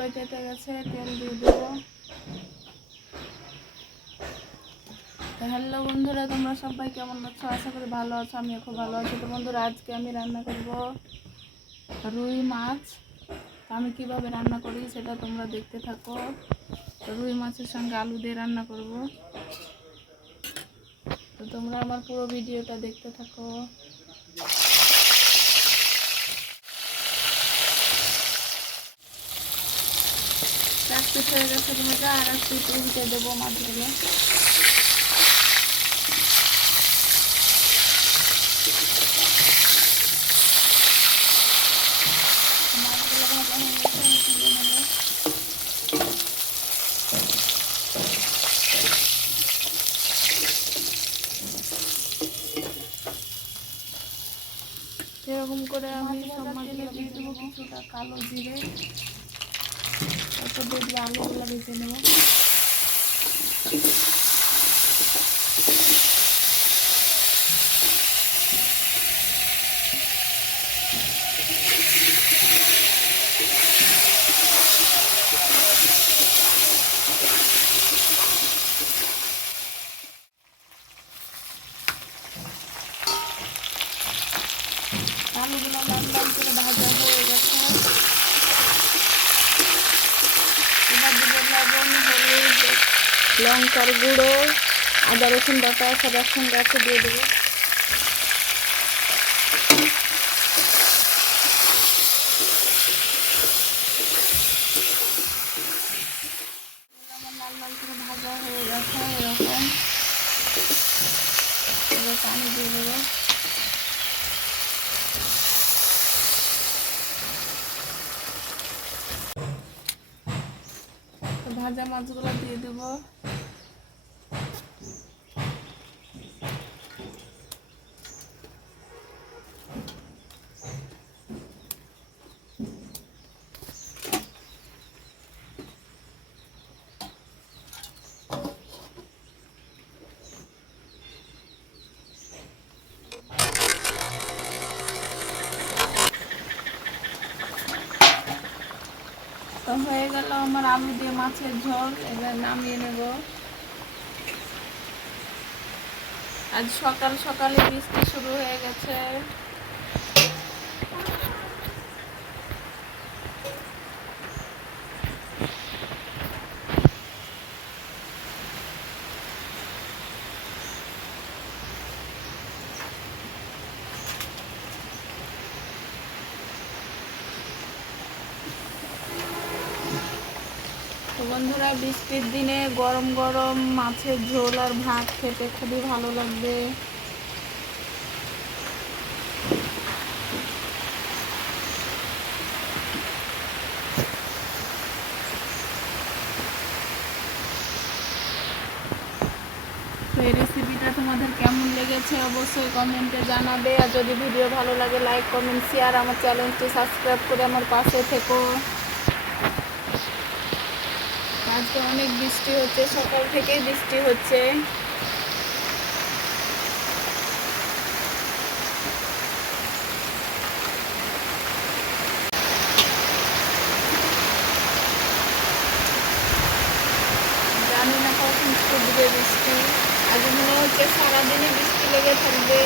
কড়াইটাতে গেছে, তেল দিয়ে দেবো। হ্যালো বন্ধুরা, তোমরা সবাই কেমন আছো? আশা করি ভালো আছো, আমিও খুব ভালো আছি। তো বন্ধুরা, আজকে আমি রান্না করব রুই মাছ। আমি কীভাবে রান্না করি সেটা তোমরা দেখতে থাকো। রুই মাছের সঙ্গে আলু দিয়ে রান্না করব। তো তোমরা আমার পুরো ভিডিওটা দেখতে থাকো। এক পিস হয়ে গেছে তোমাকে আর এক পিস উল্টে দেবো মাছগুলো ভাজা এরকম করে আমি সব মাছগুলো দিয়ে দেবো। কিছুটা কালো জিরে। তারপর দিয়ে দিয়ে আলুগুলো ভেজে নেব আলুগুলো লাল লাল করে ভাজা হয়ে গেছে এবার দিব লবণ হলুদ লঙ্কার গুঁড়ো, আদা, রসুন বাটা সব একসঙ্গে আছে, দিয়ে দেবো। দিয়ে দেবো। ভাজা মাছগুলো দিয়ে দেবো। তো হয়ে গেল আমার আলু দিয়ে মাছের ঝোল, এবার নামিয়ে নেব। আজ সকাল সকালে বৃষ্টি শুরু হয়ে গেছে। বন্ধুরা, বৃষ্টির দিনে গরম গরম মাছের ঝোল আর ভাত খেতে খুবই ভালো লাগবে। এই রেসিপিটা তোমাদের কেমন লেগেছে অবশ্যই কমেন্টে জানাবে। আর যদি ভিডিও ভালো লাগে লাইক কমেন্ট শেয়ার আমার চ্যানেলটি সাবস্ক্রাইব করে আমার পাশে থেকো। আজকে অনেক বৃষ্টি হচ্ছে, সকাল থেকেই বৃষ্টি হচ্ছে। জানি না কখন ছুটবে বৃষ্টি। আজ মনে হচ্ছে সারাদিনই বৃষ্টি লেগে থাকবে।